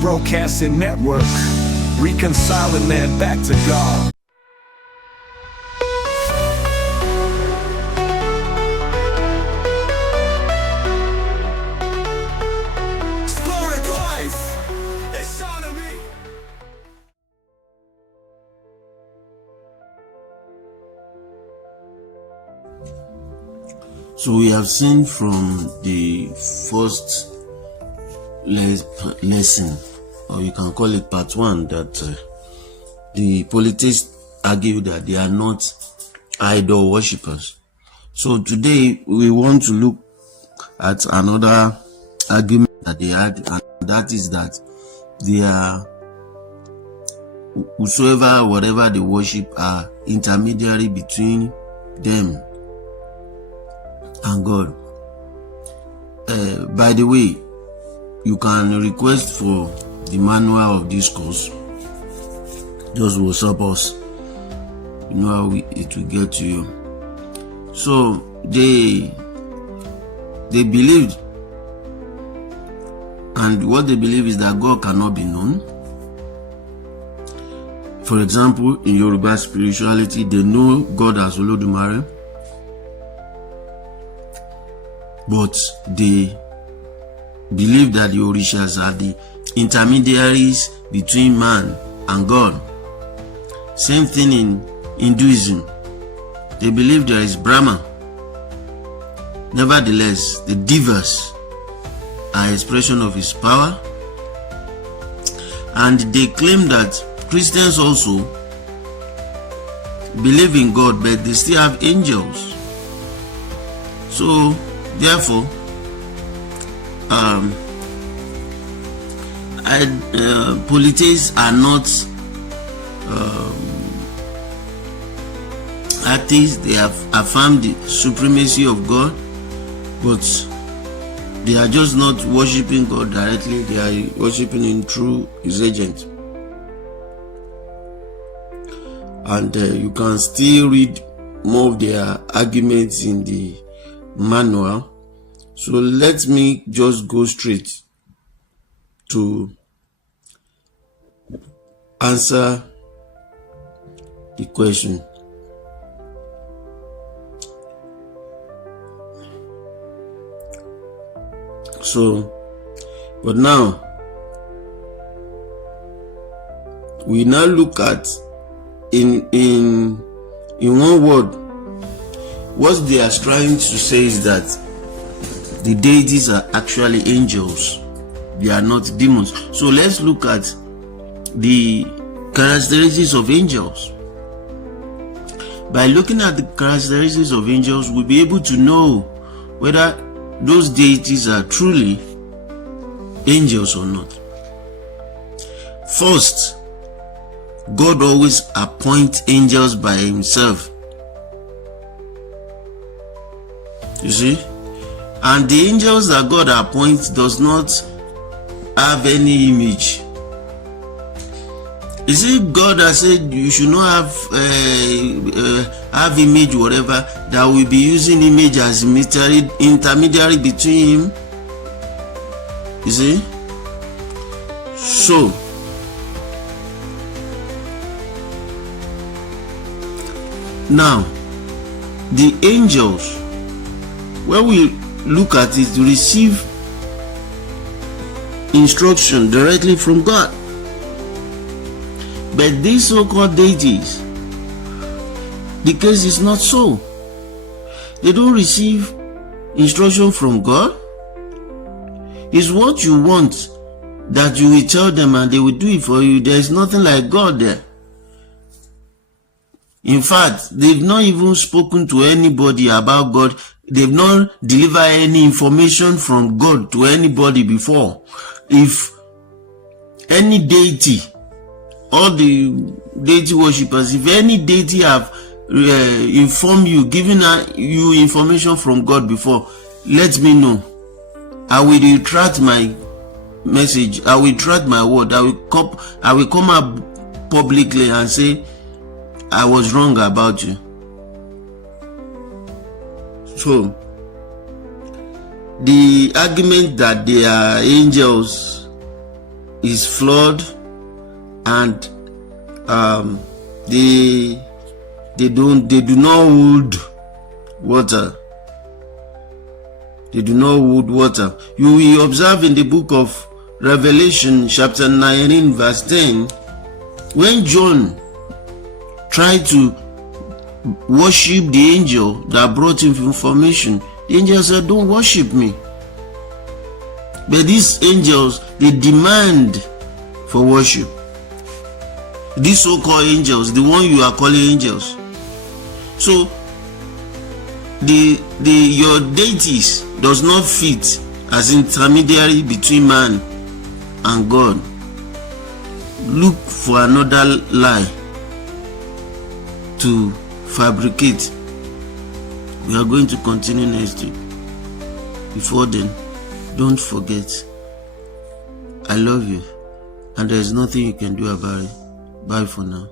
Broadcasting Network, reconciling man back to God. So we have seen from the first lesson, or you can call it part 1, that the polytheists argue that they are not idol worshippers. So today we want to look at another argument that they had, and that is that they are, whosoever, whatever they worship, are intermediary between them and God. By the way, you can request for the manual of this course. Just WhatsApp us. You know how it will get to you. So they believed, and what they believe is that God cannot be known. For example, in Yoruba spirituality, they know God as Olodumare, but they believe that the Orishas are the intermediaries between man and God. Same thing in Hinduism. They believe there is Brahma. Nevertheless, the Devas are expression of his power. And they claim that Christians also believe in God, but they still have angels. So, therefore, polytheists are not atheists. They have affirmed the supremacy of God, but they are just not worshipping God directly. They are worshipping him through his agent. And you can still read more of their arguments in the manual. So let me just go straight to answer the question. So, but now we now look at in one word, what they are trying to say is that the deities are actually angels. They are not demons. So let's look at the characteristics of angels. By looking at the characteristics of angels, we'll be able to know whether those deities are truly angels or not. First, God always appoints angels by himself. You see? And the angels that God appoints does not have any image. You see, God has said you should not have image, whatever, that will be using image as intermediary between him. You see? So, now, the angels, when we look at it, to receive instruction directly from God. But these so-called deities, the case is not so. They don't receive instruction from God. It's what you want that you will tell them and they will do it for you. There is nothing like God there. In fact, they've not even spoken to anybody about God. They've not delivered any information from God to anybody before. If any deity, all the deity worshippers, if any deity have informed you, given you information from God before, let me know. I will retract my message. I will retract my word. I will come up publicly and say I was wrong about you. So, the argument that they are angels is flawed, and they do not hold water. They do not hold water. You will observe in the book of Revelation chapter 19 verse 10, when John tried to worship the angel that brought him information, the angel said, "Don't worship me." But these angels, they demand for worship. These so-called angels, the one you are calling angels. So your deities does not fit as intermediary between man and God. Look for another lie to fabricate. We are going to continue next week. Before then, don't forget, I love you, and there is nothing you can do about it. Bye for now.